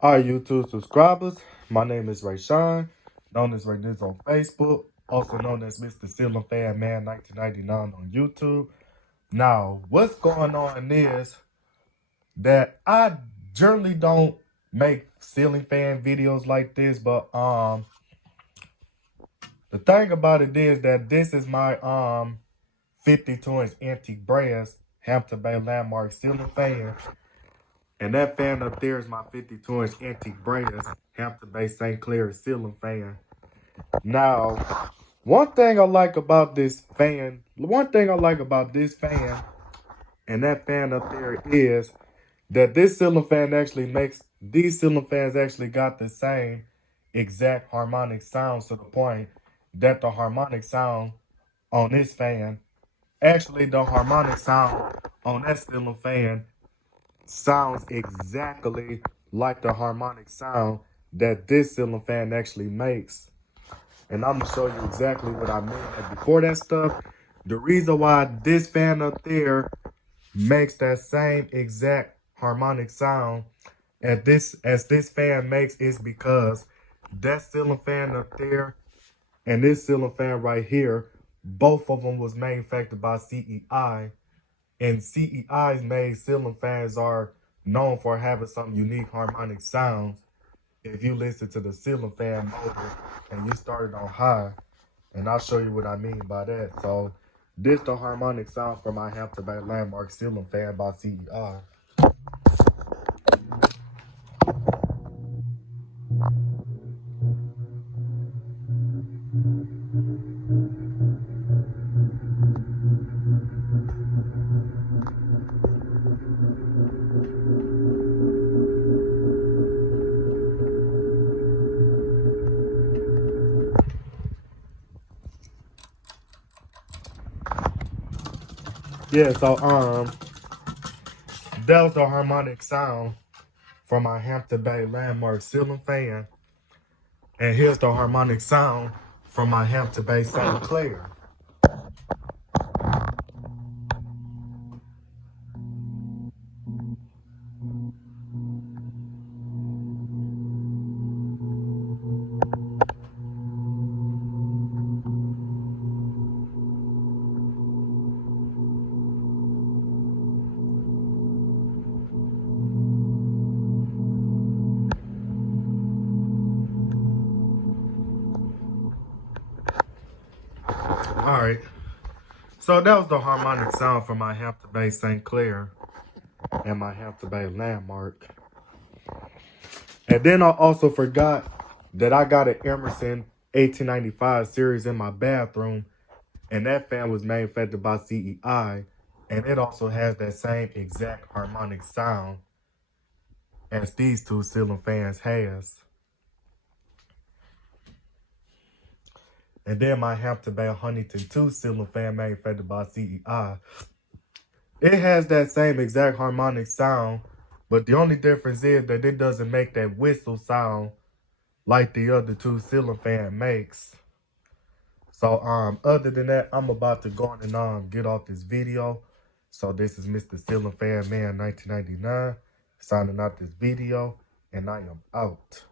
All right, YouTube subscribers, my name is Rayshawn, known as Ray Diz on Facebook, also known as Mr. Ceiling Fan Man 1999 on YouTube. Now, what's going on is that I generally don't make ceiling fan videos like this, but the thing about it is that this is my 52-inch antique brass Hampton Bay Landmark ceiling fan. And that fan up there is my 52-inch antique brass Hampton Bay St. Clair ceiling fan. Now, one thing I like about this fan, and that fan up there is that this ceiling fan actually makes, these ceiling fans actually got the same exact harmonic sounds to the point that the harmonic sound on this fan, actually the harmonic sound on that ceiling fan sounds exactly like the harmonic sound that this ceiling fan actually makes. And I'm gonna show you exactly what I mean. And before that stuff, the reason why this fan up there makes that same exact harmonic sound as this fan makes is because that ceiling fan up there and this ceiling fan right here, both of them was manufactured by CEI. And CEI's made ceiling fans are known for having some unique harmonic sounds. If you listen to the ceiling fan motor and you start it on high, and I'll show you what I mean by that. So this the harmonic sound for my Hampton Bay Landmark ceiling fan by CEI. Yeah, so that was the harmonic sound for my Hampton Bay Landmark ceiling fan. And here's the harmonic sound from my Hampton Bay St. Clair. All right. So that was the harmonic sound from my Hampton Bay St. Clair and my Hampton Bay Landmark. And then I also forgot that I got an Emerson 1895 series in my bathroom, and that fan was manufactured by CEI, and it also has that same exact harmonic sound as these two ceiling fans has. And then my Hampton Bay Huntington 2 ceiling fan manufactured by CEI. It has that same exact harmonic sound, but the only difference is that it doesn't make that whistle sound like the other two ceiling fan makes. So other than that, I'm about to go on and get off this video. So this is Mr. Ceiling Fan Man 1999 signing out this video, and I am out.